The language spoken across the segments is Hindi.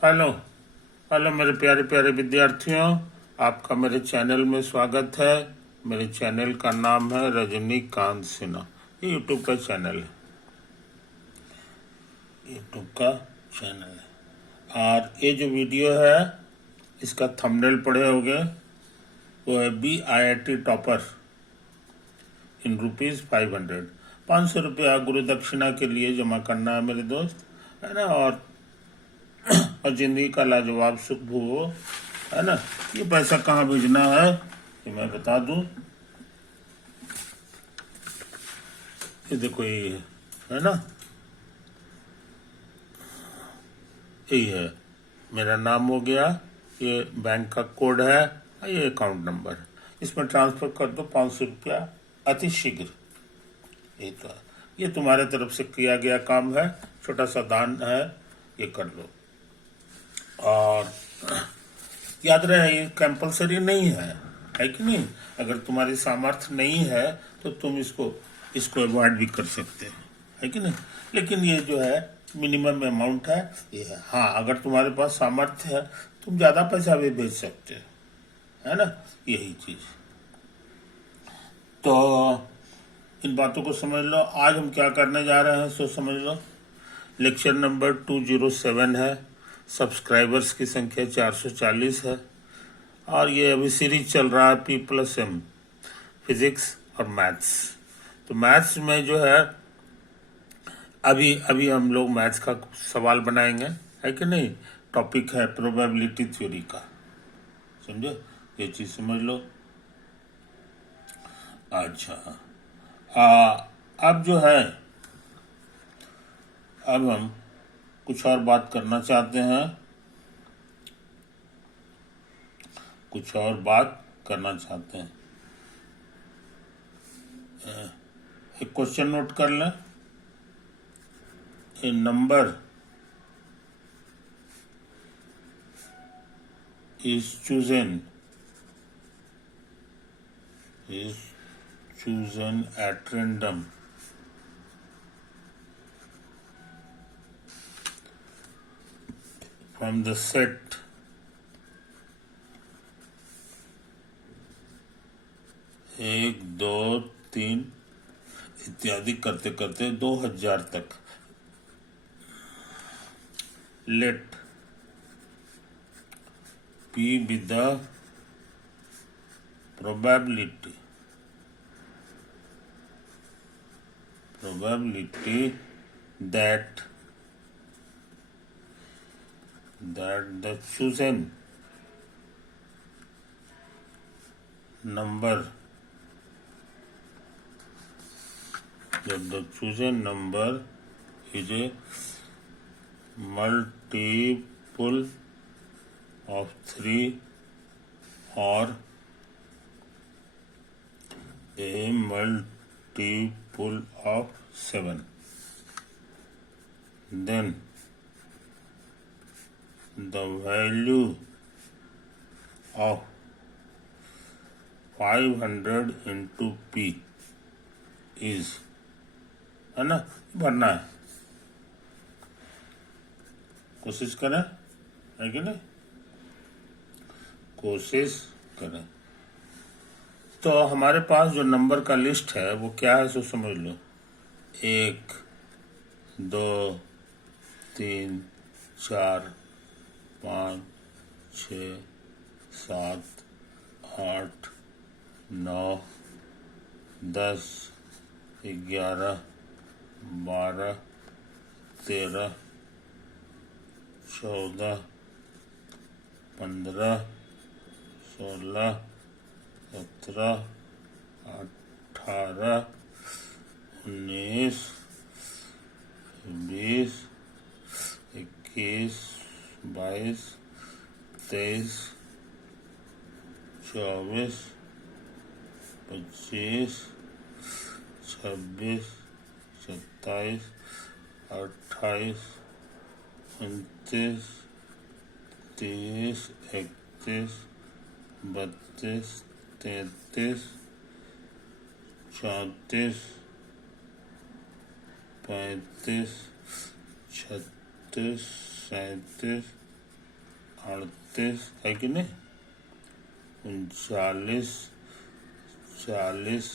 हेलो। हेलो मेरे प्यारे प्यारे विद्यार्थियों, आपका मेरे चैनल में स्वागत है। मेरे चैनल का नाम है रजनीकांत सिन्हा। ये यूट्यूब का चैनल है, यूट्यूब का चैनल है। और ये जो वीडियो है इसका थंबनेल पढ़े होगे, वो है BIT टॉपर इन ₹500। 500 रुपया गुरु दक्षिणा के लिए जमा करना है मेरे दोस्त, है ना। और जिंदगी का लाजवाब सुख भोगो, है ना। ये पैसा कहाँ भेजना है ये मैं बता दूं। ये देखो, ये है ना, यही है। मेरा नाम हो गया, ये बैंक का कोड है, ये अकाउंट नंबर। इसमें ट्रांसफर कर दो 500 रुपया अति शीघ्र। ये तो है, ये तुम्हारे तरफ से किया गया काम है, छोटा सा दान है, ये कर लो। और याद रहे, ये कंपलसरी नहीं है कि नहीं। अगर तुम्हारी सामर्थ्य नहीं है तो तुम इसको इसको अवॉइड भी कर सकते है कि नहीं। लेकिन ये जो है मिनिमम अमाउंट है, ये है। हाँ, अगर तुम्हारे पास सामर्थ्य है तुम ज़्यादा पैसा भी भेज सकते हो, है ना। यही चीज़। तो इन बातों को समझ लो। आज हम क्या करने जा रहे हैं सो समझ लो। लेक्चर नंबर 207 है। सब्सक्राइबर्स की संख्या 440 है। और ये अभी सीरीज चल रहा है P+M, फिजिक्स और मैथ्स। तो मैथ्स में जो है अभी अभी हम लोग मैथ्स का सवाल बनाएंगे, है कि नहीं। टॉपिक है प्रोबेबिलिटी थ्योरी का, समझो, ये चीज समझ लो। अच्छा, अब जो है, अब हम कुछ और बात करना चाहते हैं, कुछ और बात करना चाहते हैं। एक क्वेश्चन नोट कर लें। ए number is chosen at random from the set एक, दो, तीन इत्यादि करते करते 2000 तक। Let P be the probability that the chosen number is a multiple of 3 or a multiple of 7, then the value of 500 into P is, है ना, भरना है। कोशिश करें, है कि नहीं, कोशिश करें। तो हमारे पास जो नंबर का लिस्ट है वो क्या है सो समझ लो। 1, 2, 3, 4, 5, 6, 7, 8, 9, 10, 11, 12, 13, 14, 15, 16, 17, 18, 19, 20, 21, 22, 23, 24, 25, 26, 27, 28, 29, 30, 31, 32, 33, 34, 35, 36, 37, 38 है कि नहीं, 39, 40,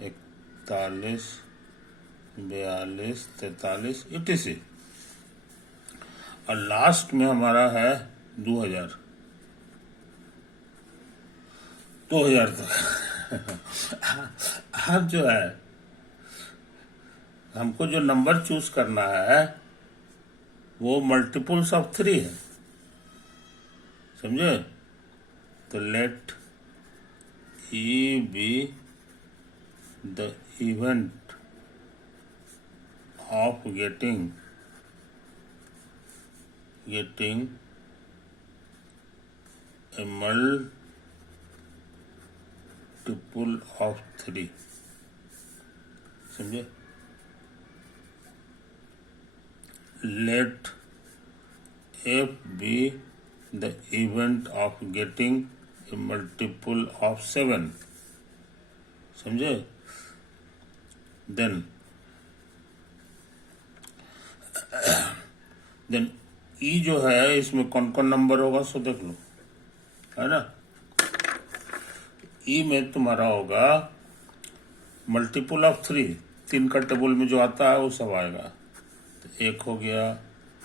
41, 42, 43, etc। और लास्ट में हमारा है 2000 तक। अब जो है हमको जो नंबर चूज करना है वो मल्टीपल्स ऑफ 3 है, समझे। तो let E be the event of getting a multiple of 3, समझे। Let f be the event of getting a multiple of 7, समझे। then ई जो है इसमें कौन कौन नंबर होगा सो देख लो, है ना। ई में तुम्हारा होगा मल्टीपल ऑफ 3, 3 का टेबल में जो आता है वो सब आएगा। तो 1 हो गया,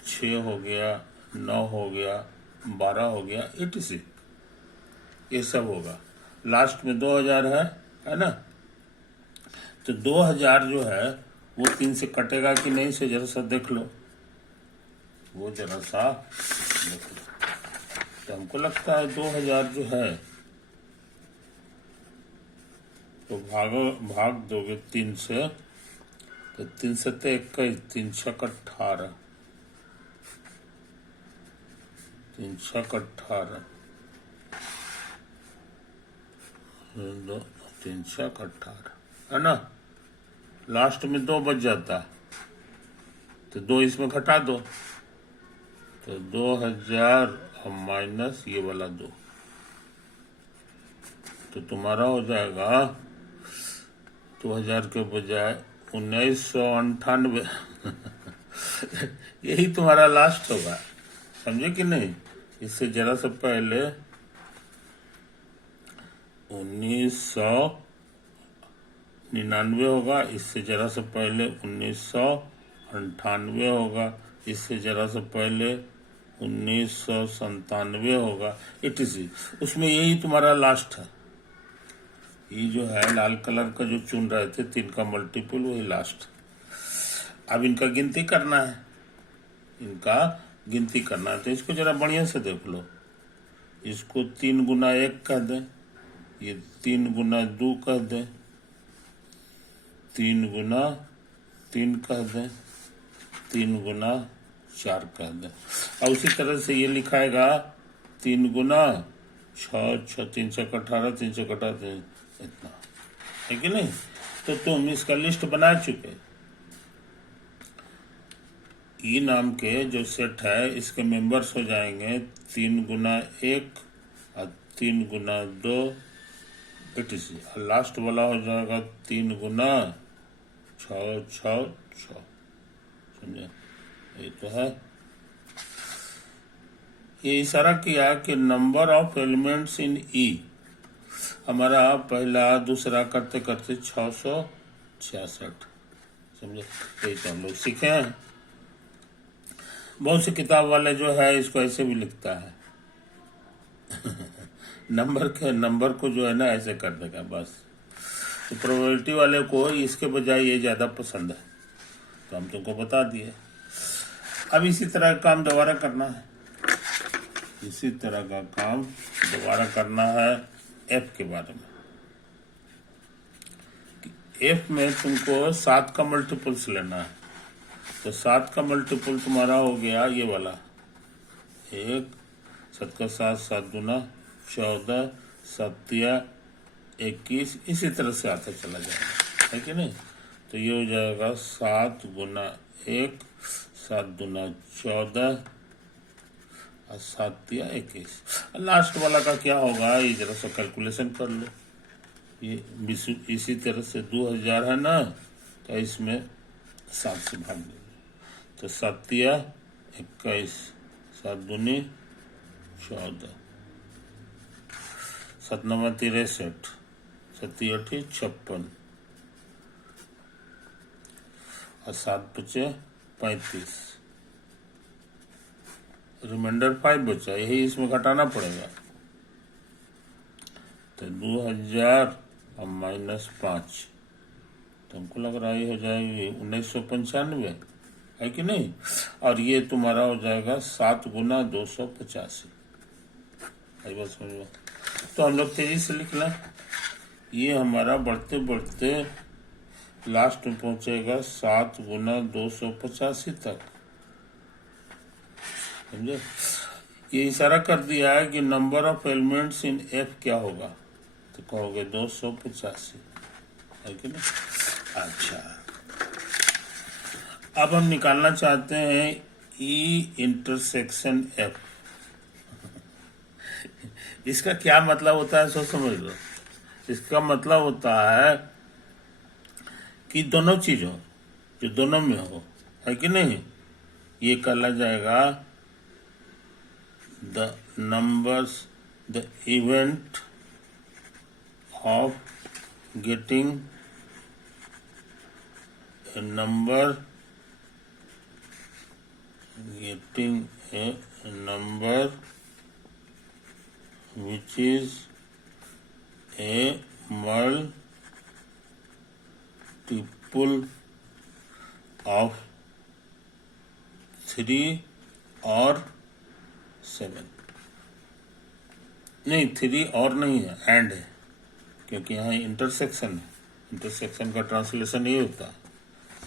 6 हो गया, 9 हो गया, 12 हो गया, etc। ये सब होगा। लास्ट में 2000 है ना। तो 2000 जो है वो 3 से कटेगा कि नहीं से जरा सा देख लो, वो जरा सा देख लो। तो हमको लगता है 2000 जो है तो भाग दोगे 3 से, तो 3 से 21, 3 छक 18, 3 छक 18, 3 छक 18, है ना। लास्ट में 2 बच जाता, तो 2 इसमें घटा दो, तो 2000 और माइनस ये वाला 2, तो तुम्हारा हो जाएगा 2000 के बजाय 1998। यही तुम्हारा लास्ट होगा, समझे कि नहीं। इससे जरा सा पहले 1999 होगा, इससे जरा सा पहले 1998 होगा, इससे जरा सा पहले 1997 होगा, etc। उसमें यही तुम्हारा लास्ट है। ये जो है लाल कलर का जो चुन रहे थे 3 का मल्टीपल, वही लास्ट। अब इनका गिनती करना है, तो इसको जरा बढ़िया से देख लो। इसको 3 गुना 1 कह दें, ये 3 गुना 2 कह दें, 3 गुना 3 कह दें, 3 गुना 4 कह दें। और उसी तरह से ये लिखाएगा 3 गुना 6, 3 छक 18, 3 छक 18, इतना है कि नहीं। तो तुम इसका लिस्ट बना चुके। ई नाम के जो सेट है इसके मेंबर्स हो जाएंगे 3 गुना 1 और 3 गुना 2, etc। और लास्ट वाला हो जाएगा 3 गुना 6, 6, 6, समझे। ये तो है। ये इशारा किया कि नंबर ऑफ एलिमेंट्स इन ई हमारा पहला दूसरा करते करते 666, समझे। यही तो हम लोग सीखे हैं। बहुत सी किताब वाले जो है इसको ऐसे भी लिखता है। नंबर को जो है ना ऐसे कर देगा बस। तो प्रोबेबिलिटी वाले को इसके बजाय ये ज्यादा पसंद है, तो हम तुमको बता दिए। अब इसी तरह का काम दोबारा करना है, एफ के बारे में। एफ में तुमको 7 का मल्टीपल्स लेना है। तो 7 का मल्टीपल तुम्हारा हो गया ये वाला 1, 7 का 7, 7 गुना 14, 7 या 21, इसी तरह से आता चला जाएगा, है कि नहीं। तो ये हो जाएगा 7 गुना 1, 7 गुना 14 और 7 या 21। लास्ट वाला का क्या होगा ये जरा सा कैलकुलेशन कर लो। ये इसी तरह से 2000 है ना, तो इसमें 7 से भाग दो, तो 7 या 21, 7 दूनी 14, 7 9 63, 7 8 56 और 7 बचे 35, रिमाइंडर 5 बचा, यही इसमें घटाना पड़ेगा। तो 2000 और -5, तो हमको लग रहा है ये हो जाएगी 1995, है कि नहीं। और ये तुम्हारा हो जाएगा 7 गुना 285, है बस समझ में। तो हम लोग तेजी से लिख लें, ये हमारा बढ़ते बढ़ते लास्ट में पहुंचेगा 7 गुना 285 तक, समझे। ये इशारा कर दिया है कि number of elements in F क्या होगा, तो कहोगे 285, है कि नहीं। अच्छा, अब हम निकालना चाहते हैं ई इंटरसेक्शन एफ। इसका क्या मतलब होता है, सो समझ लो। इसका मतलब होता है कि दोनों चीज हो, जो दोनों में हो, है कि नहीं। ये कहला जाएगा the numbers, the event of getting a number, which is a multiple of 3 और 7। नहीं, 3 और नहीं है, एंड है, क्योंकि यहाँ इंटरसेक्शन है। इंटरसेक्शन का ट्रांसलेशन ये होता है,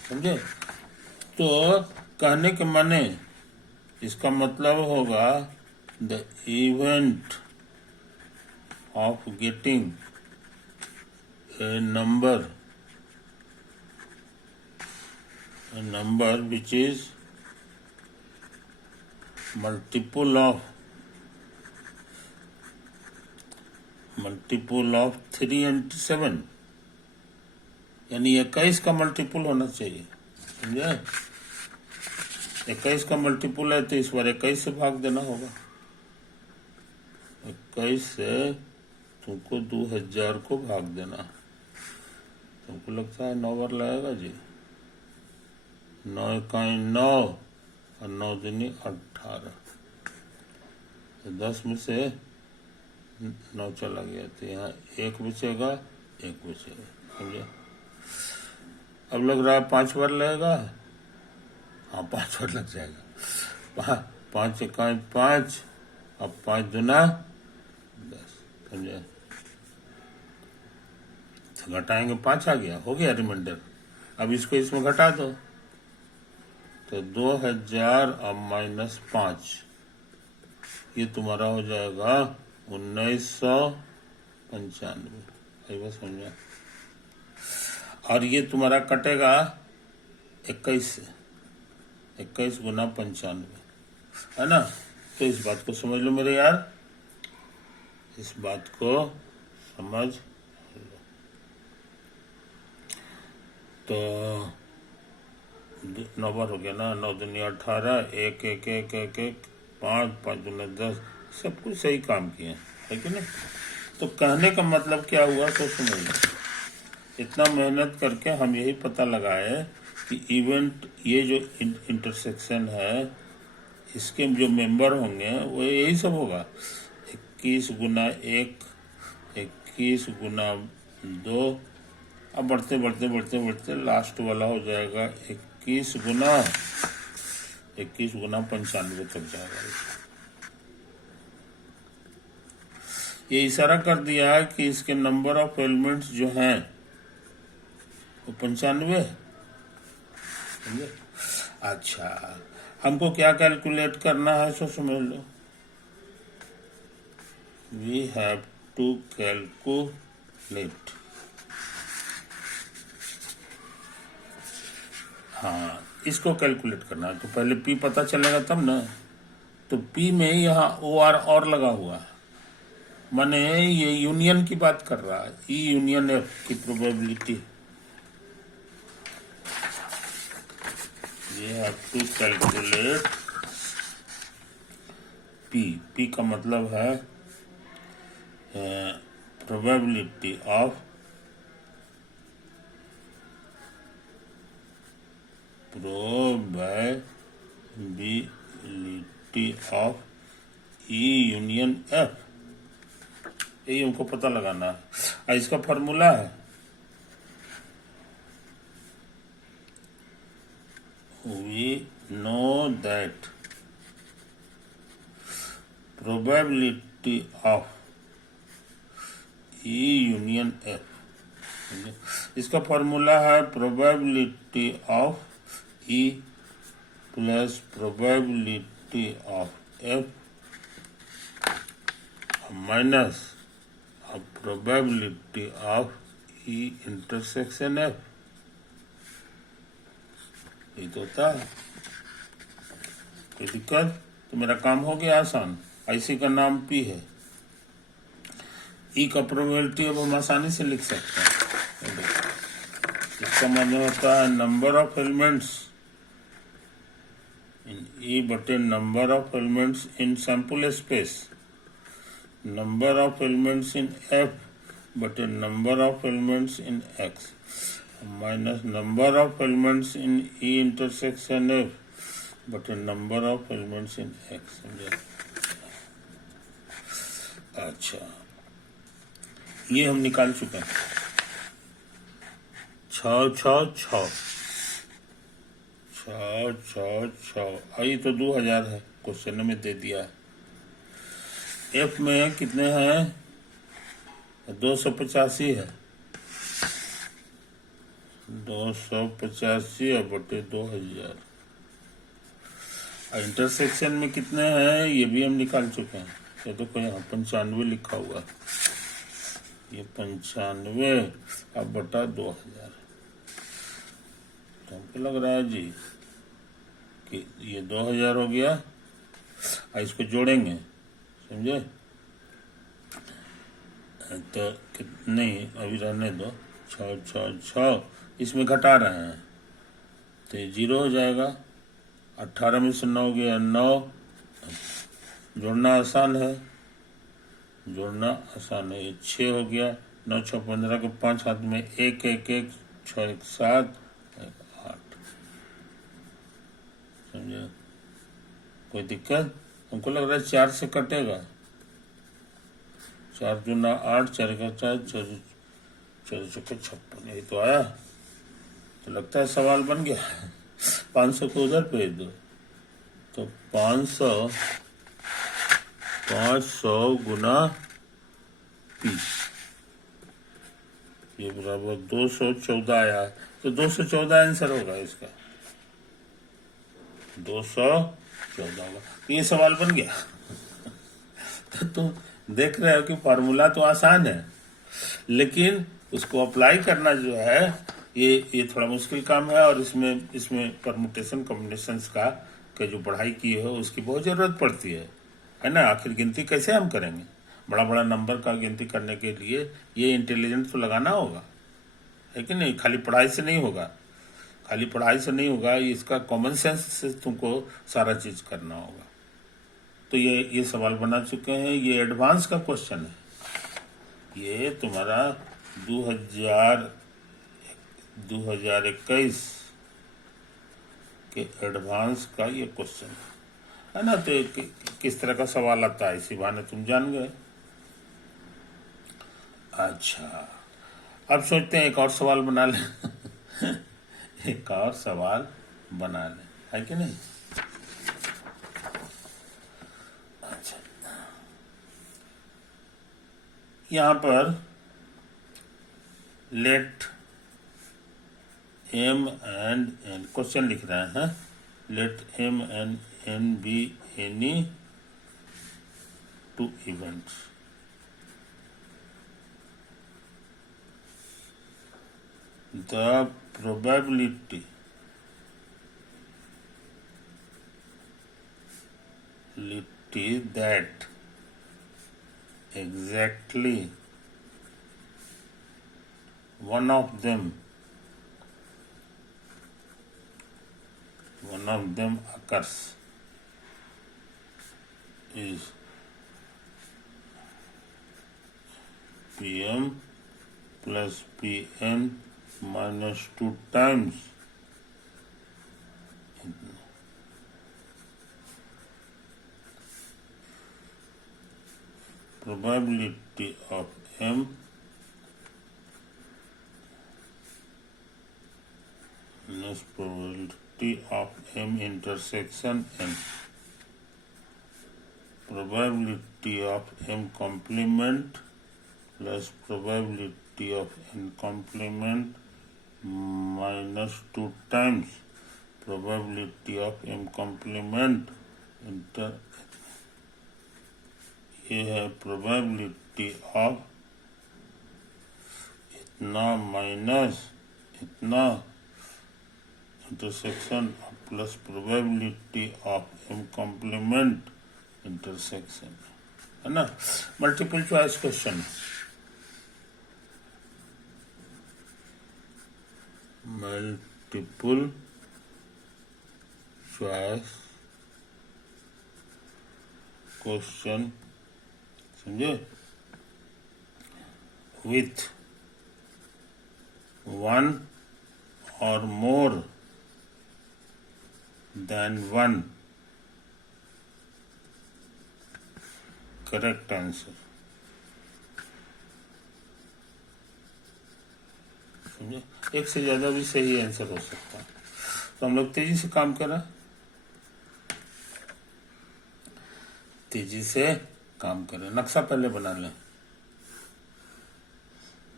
समझे। तो कहने के माने इसका मतलब होगा the event of getting a number which is multiple of 3 and 7, यानी 21 का मल्टीपल होना चाहिए, समझे। 21 का मल्टीपल है तो इस बार 21 से भाग देना होगा। 21 से तुमको 2000 को भाग देना। तुमको लगता है 9 बार लगेगा जी। 9 इकाई 9 और 9 दूनी 18, तो 10 में से 9 चला गया, तो यहाँ 1 बचेगा, 1 बचेगा, समझे। अब लग रहा है 5 बार लगेगा। हाँ, 5 बार लग जाएगा। 5 इकाई 5 और 5 दूना 10, समझे। तो घटाएंगे, 5 आ गया, हो गया रिमाइंडर। अब इसको इसमें घटा दो, तो 2000 और -5, ये तुम्हारा हो जाएगा 1995, है बस समझा। और ये तुम्हारा कटेगा 21 से, 21 गुना 95, है ना। तो इस बात को समझ लो मेरे यार, इस बात को समझ लो। तो 9 बार हो गया ना, 9 दूनी 18, 1 1 1 1 1 5 5 दूनी 10, सब कुछ सही काम किए, है कि नहीं। तो कहने का मतलब क्या हुआ, तो समझ लो। इतना मेहनत करके हम यही पता लगाए कि इवेंट, ये जो इंटरसेक्शन है, इसके जो मेंबर होंगे वो यही सब होगा। 21 गुना 1, 21 गुना 2, अब बढ़ते बढ़ते बढ़ते बढ़ते लास्ट वाला हो जाएगा 21 गुना 95 तक जाएगा। ये इशारा कर दिया है कि इसके नंबर ऑफ एलिमेंट्स जो हैं वो 95 है। अच्छा, हमको क्या कैलकुलेट करना है, सो समझ लो। वी हैव टू कैलकुलेट, हाँ, इसको कैलकुलेट करना है। तो पहले पी पता चलेगा तब ना। तो पी में यहाँ ओ आर और लगा हुआ है, माने ये यूनियन की बात कर रहा है। ई यूनियन एफ की probability, we have to calculate P का मतलब है probability of E union F, यही हमको पता लगाना है। इसका फॉर्मूला है we know that probability of E union F, इसका फॉर्मूला है probability of E plus probability of F minus probability of E intersection F, ये तो होता है। कोई दिक्कत? तो मेरा काम हो गया आसान। IC का नाम P है, E का प्रोबेबिलिटी अब हम आसानी से लिख सकते हैं। इसका मतलब होता है number of elements in E बटे number of elements in sample space, number of elements in F बटे number of elements in X minus number of elements in E intersection F बटे number of elements in X। समझे? अच्छा, ये हम निकाल चुके हैं। 6 6 6 6 6 6, आई तो 2000 है, क्वेश्चन में दे दिया है। F में कितने हैं? 285 है, 285 बटे 2000। इंटरसेक्शन में कितने हैं ये भी हम निकाल चुके हैं। ये तो कोई 95 लिखा हुआ है, ये 95 अब बटा 2000। तो हमको लग रहा है जी कि ये 2000 हो गया। इसको जोड़ेंगे, समझे? तो नहीं, अभी रहने दो। 6 6 6 इसमें घटा रहे हैं तो ये 0 हो जाएगा। 18 में से 9 गया 9, जोड़ना आसान है, जोड़ना आसान है। ये 6 हो गया, 9 6 15 के 5 हाथ में 1 1 1 6 1 7 8। समझे? कोई दिक्कत? हमको लग रहा है 4 से कटेगा। 4 दूना 8, 4 का 4, 4 4 चौके 56, यही तो आया। तो लगता है सवाल बन गया। 500 को उधर भेज दो, तो 500 गुना P, ये बराबर 214 आया। तो 214 आंसर होगा इसका, 214 होगा। तो ये सवाल बन गया। तो तुम देख रहे हो कि फार्मूला तो आसान है, लेकिन उसको अप्लाई करना जो है ये थोड़ा मुश्किल काम है। और इसमें परमुटेशन कॉम्बिनेशंस का जो पढ़ाई की है उसकी बहुत ज़रूरत पड़ती है ना। आखिर गिनती कैसे हम करेंगे? बड़ा बड़ा नंबर का गिनती करने के लिए ये इंटेलिजेंस तो लगाना होगा, है कि नहीं? खाली पढ़ाई से नहीं होगा, खाली पढ़ाई से नहीं होगा, इसका कॉमन सेंस से तुमको सारा चीज़ करना होगा। तो ये सवाल बना चुके हैं। ये एडवांस का क्वेश्चन है, ये तुम्हारा 2021 के एडवांस का ये क्वेश्चन है ना। तो किस तरह का सवाल आता है इसी बहाने तुम जान गए। अच्छा, अब सोचते हैं एक और सवाल बना लें। एक और सवाल बना लें, है कि नहीं? अच्छा, यहाँ पर let M and N, question लिख रहे हैं। Let M and N be any two events, the probability that exactly one of them occurs is Pm plus Pn minus 2 times probability of M minus probability of M intersection N. Probability of M complement plus probability of N complement minus 2 times probability of M complement inter ये है probability of इतना माइनस इतना intersection plus probability of M complement intersection, है ना। Multiple choice question, multiple choice question, समझे, विथ वन और more than one correct answer, समझे। एक से ज्यादा भी सही आंसर हो सकता है। तो हम लोग तेजी से काम करें, तेजी से काम करें। नक्शा पहले बना लें।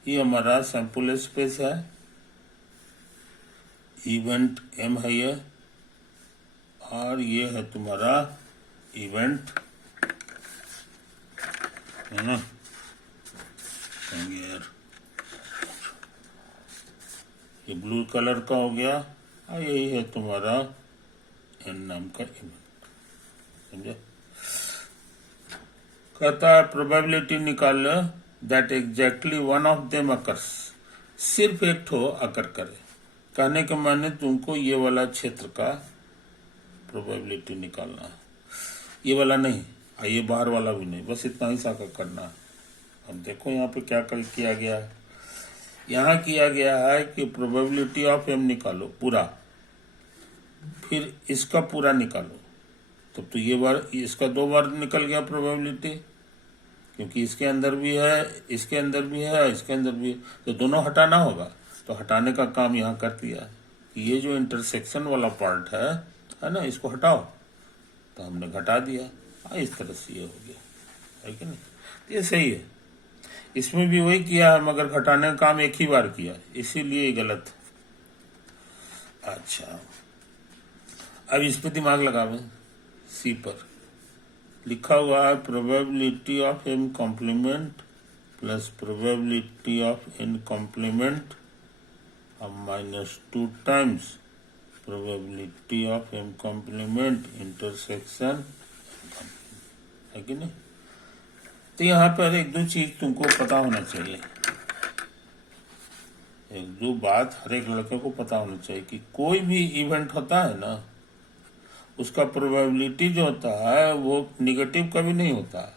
ये हमारा सैंपल स्पेस है, इवेंट एम है ये, और ये है तुम्हारा इवेंट, है ना। ये ब्लू कलर का हो गया, और यही है तुम्हारा एन नाम का इवेंट, समझे। कहता है प्रोबेबिलिटी निकाल लो that exactly one of them occurs, सिर्फ एक ठो अकर करे। कहने के माने तुमको ये वाला क्षेत्र का प्रोबेबिलिटी निकालना है, ये वाला नहीं, ये बाहर वाला भी नहीं, बस इतना ही सा करना है। अब देखो यहाँ पे क्या किया गया है। यहाँ किया गया है कि प्रोबेबिलिटी ऑफ एम निकालो पूरा, फिर इसका पूरा निकालो। तब तो ये बार इसका 2 बार निकल गया प्रोबेबिलिटी, क्योंकि इसके अंदर भी है, इसके अंदर भी है, इसके अंदर भी है, तो दोनों हटाना होगा। तो हटाने का काम यहाँ कर दिया कि ये जो इंटरसेक्शन वाला पार्ट है ना, इसको हटाओ। तो हमने घटा दिया, इस तरह से ये हो गया, है कि नहीं। तो ये सही है। इसमें भी वही किया है, मगर घटाने का काम एक ही बार किया, इसीलिए गलत। अच्छा, अब इस पे दिमाग लगावे। सी पर लिखा हुआ है probability of M complement plus probability of N complement minus 2 times probability of M complement intersection, है कि नहीं। तो यहाँ पर एक दो चीज तुमको पता होना चाहिए, एक दो बात हर एक लड़के को पता होना चाहिए कि कोई भी इवेंट होता है ना, उसका प्रोबेबिलिटी जो होता है वो निगेटिव कभी नहीं होता है,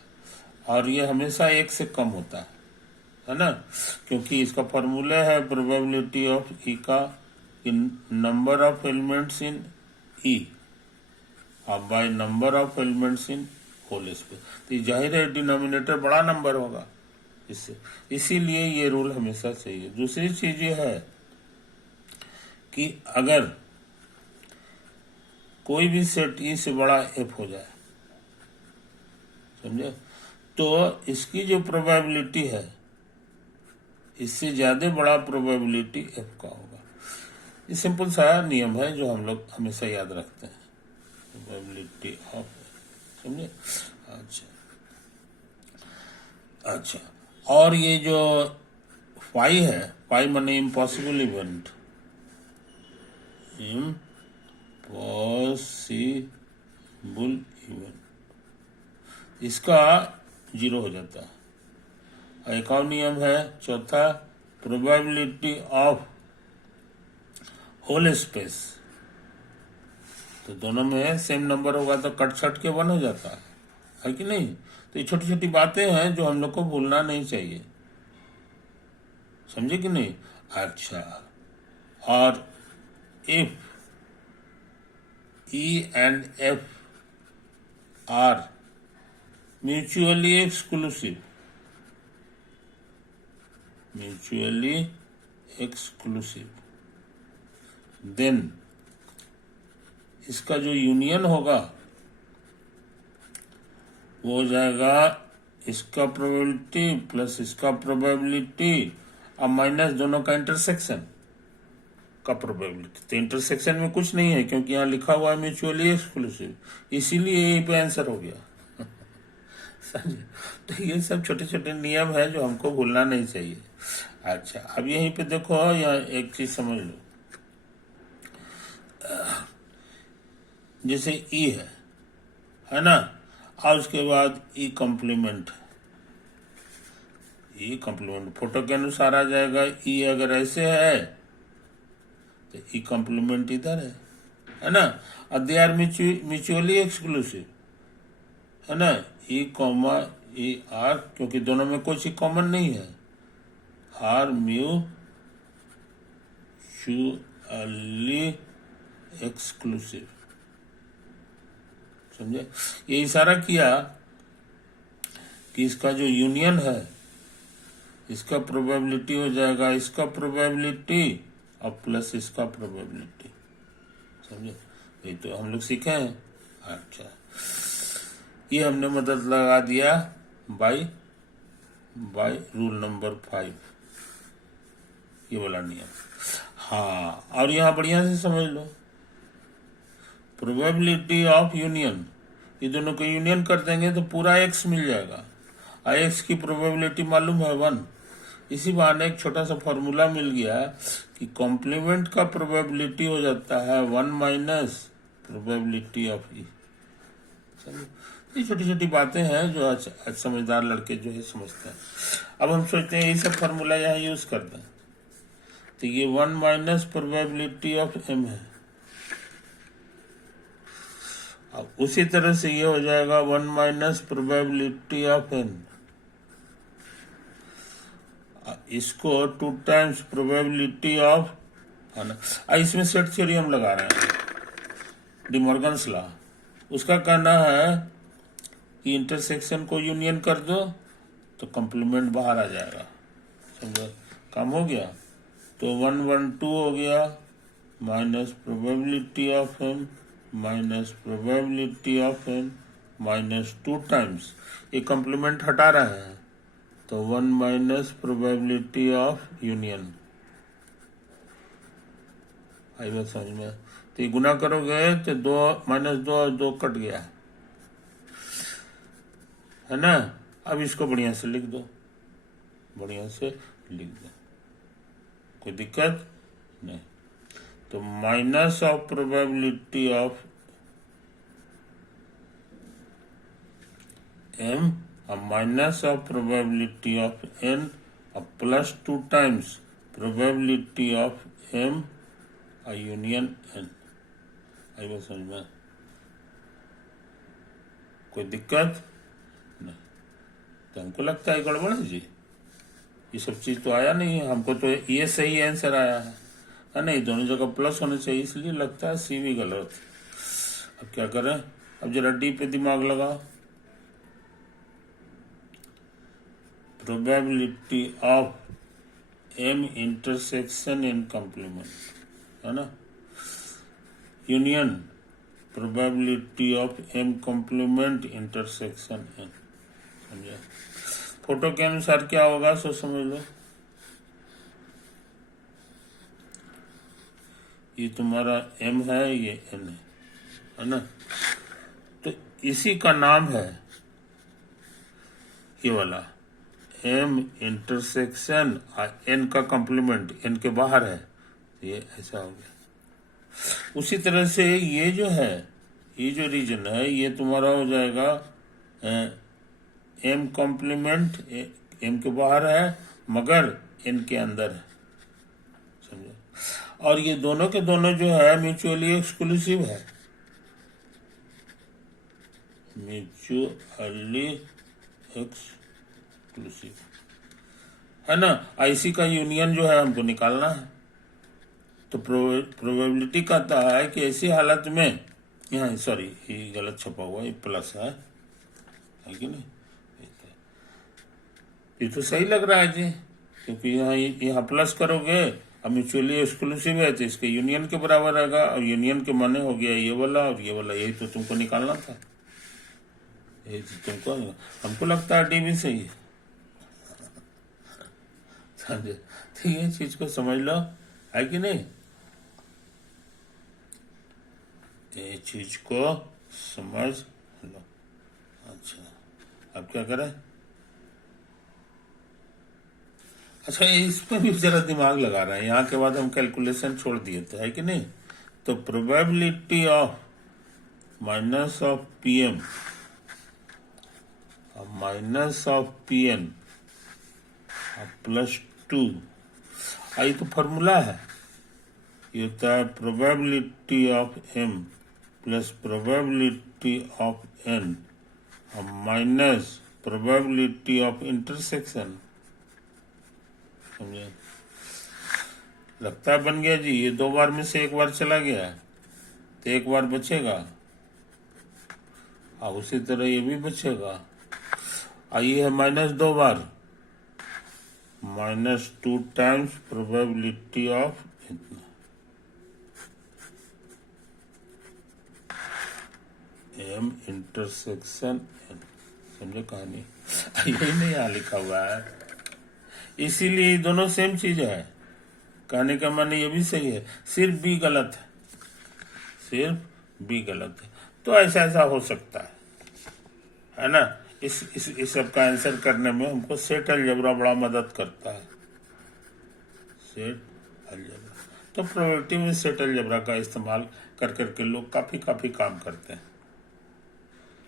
और ये हमेशा 1 से कम होता है ना। क्योंकि इसका फॉर्मूला है प्रोबेबिलिटी ऑफ ई का number of elements in E by number of elements in whole space. तो जाहिर है डिनोमिनेटर बड़ा नंबर होगा इससे, इसीलिए ये रूल हमेशा चाहिए। दूसरी चीज ये है कि अगर कोई भी सेट ई से बड़ा एफ हो जाए, समझे, तो इसकी जो प्रोबेबिलिटी है इससे ज्यादा बड़ा प्रोबेबिलिटी एफ का होगा। ये सिंपल सा नियम है जो हम लोग हमेशा याद रखते हैं, प्रोबेबिलिटी ऑफ, समझे। अच्छा, और ये जो फाई है, फाई माने इम्पॉसिबल इवेंट, इम्पॉसिबल इवेंट, इसका 0 हो जाता है। एक और नियम है चौथा, प्रोबेबिलिटी ऑफ होल स्पेस, तो दोनों में सेम नंबर होगा तो कट छट के 1 हो जाता है, है कि नहीं? तो ये छोटी छोटी बातें हैं जो हम लोग को भूलना नहीं चाहिए, समझे कि नहीं? अच्छा, और if E and F are mutually exclusive, mutually exclusive, then इसका जो यूनियन होगा वो हो जाएगा इसका प्रोबेबिलिटी प्लस इसका प्रोबेबिलिटी अब माइनस दोनों का इंटरसेक्शन का प्रोबेबिलिटी। तो इंटरसेक्शन में कुछ नहीं है क्योंकि यहाँ लिखा हुआ है म्यूचुअली एक्सक्लूसिव, इसीलिए यहीं पे आंसर हो गया। समझे? तो ये सब छोटे छोटे नियम है जो हमको भूलना नहीं चाहिए। अच्छा, अब यहीं पे देखो, यहाँ एक चीज समझ लो, जैसे ई है ना, और उसके बाद E complement, E complement photo के अनुसार आ जाएगा। ई अगर ऐसे है तो ई कॉम्प्लीमेंट इधर है ना, और दे आर म्यूचुअली एक्सक्लूसिव, है ना, ई कॉमा ई आर, क्योंकि दोनों में कोई चीज कॉमन नहीं है, आर म्यूचुअली एक्सक्लूसिव। समझे? ये इशारा किया कि इसका जो यूनियन है इसका प्रोबेबिलिटी हो जाएगा इसका प्रोबेबिलिटी और प्लस इसका प्रोबेबिलिटी। समझे? ये तो हम लोग सीखे हैं। अच्छा, ये हमने मदद लगा दिया बाय रूल नंबर 5, ये वाला नियम। हाँ, और यहाँ बढ़िया से समझ लो, प्रोबेबिलिटी ऑफ यूनियन, ये दोनों को यूनियन कर देंगे तो पूरा एक्स मिल जाएगा, और एक्स की प्रोबेबिलिटी मालूम है 1। इसी बहाने एक छोटा सा फॉर्मूला मिल गया कि कॉम्प्लीमेंट का प्रोबेबिलिटी हो जाता है 1 माइनस प्रोबेबिलिटी ऑफ ई। ये छोटी छोटी बातें हैं जो समझदार लड़के जो है समझते हैं। अब हम सोचते हैं ये सब फॉर्मूला यहाँ यूज करते हैं, तो ये 1 माइनस प्रोबेबिलिटी ऑफ एम है। अब उसी तरह से ये हो जाएगा 1 माइनस प्रोबेबिलिटी ऑफ एन, इसको 2 टाइम्स प्रोबेबिलिटी ऑफ, है ना। इसमें सेट थ्योरी हम लगा रहे हैं, डिमॉर्गन्स लॉ। उसका कहना है कि इंटरसेक्शन को यूनियन कर दो तो कॉम्प्लीमेंट बाहर आ जाएगा। समझो? काम हो गया। तो 1 1 2 हो गया, minus probability of N minus probability of N minus 2 times, ये कॉम्प्लीमेंट हटा रहे हैं तो 1 माइनस प्रोबेबिलिटी ऑफ यूनियन। आई बात समझ में? तो ये गुना करोगे तो 2 माइनस 2 और 2 कट गया, है ना। अब इसको बढ़िया से लिख दो, बढ़िया से लिख दो, कोई दिक्कत नहीं। तो minus of probability of M और minus of probability of N और plus 2 times probability of M और यूनियन एन। आई बात समझ में? कोई दिक्कत नहीं? तो हमको लगता है गड़बड़ है जी, ये सब चीज तो आया नहीं है हमको, तो ये सही आंसर आया है नहीं, दोनों जगह प्लस होने चाहिए, इसलिए लगता है सी भी गलत। अब क्या करें? अब जरा डी पे दिमाग लगाओ। Probability of M intersection N complement, है ना, union probability of M complement intersection N. समझे? फोटो के अनुसार क्या होगा सो समझ लो, ये तुम्हारा m है, ये n है ना। तो इसी का नाम है ये वाला m इंटरसेक्शन n का कॉम्प्लीमेंट, n के बाहर है, ये ऐसा हो गया। उसी तरह से ये जो है, ये जो रीजन है ये तुम्हारा हो जाएगा m कॉम्प्लीमेंट, m के बाहर है मगर n के अंदर है। समझे? और ये दोनों के दोनों जो है म्यूचुअली एक्सक्लूसिव है, म्यूचुअली एक्सक्लूसिव, है ना। आईसी का यूनियन जो है हमको निकालना है। तो प्रोबेबिलिटी कहता है कि ऐसी हालत में, यहाँ सॉरी ये गलत छपा हुआ, ये प्लस है कि नहीं, ये तो सही लग रहा है जी, क्योंकि यहाँ प्लस करोगे, अब म्यूचुअली एक्सक्लूसिव है तो इसके यूनियन के बराबर रहेगा, और यूनियन के माने हो गया ये वाला और ये वाला, यही तो तुमको निकालना था, यही तो तुमको, हमको लगता है डी भी सही है। समझे, तो ये चीज को समझ लो, है कि नहीं, ये चीज को समझ लो। अच्छा, अब क्या करें? अच्छा, इसमें भी जरा दिमाग लगा रहे हैं, यहाँ के बाद हम कैलकुलेशन छोड़ दिए थे, है कि नहीं। तो probability of minus of PM minus of PN plus 2, आई तो फॉर्मूला है, ये होता है probability of M plus probability of N minus probability of intersection. समझे, लगता है बन गया जी। ये 2 बार में से 1 बार चला गया तो 1 बार बचेगा, और उसी तरह ये भी बचेगा। ये है -2 बार, -2 टाइम्स प्रोबेबिलिटी ऑफ इतना, एम इंटरसेक्शन एन। समझे कहानी, यही नहीं यहाँ लिखा हुआ है, इसीलिए दोनों सेम चीज है। कहने का माने ये भी सही है, सिर्फ बी गलत है, सिर्फ बी गलत है। तो ऐसा हो सकता है ना। इस सब का आंसर करने में हमको सेट अलजेब्रा बड़ा मदद करता है, सेट अलजेब्रा। तो प्रोबेबिलिटी में सेट अलजेब्रा का इस्तेमाल कर करके लोग काफी काम करते हैं।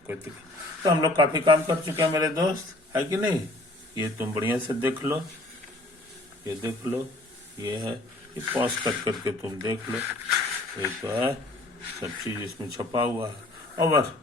तो हम लोग काफी काम कर चुके हैं मेरे दोस्त, है कि नहीं। ये तुम बढ़िया से देख लो, ये देख लो, ये है, ये पॉज करके तुम देख लो, ये तो है सब चीज इसमें छपा हुआ है। ओवर।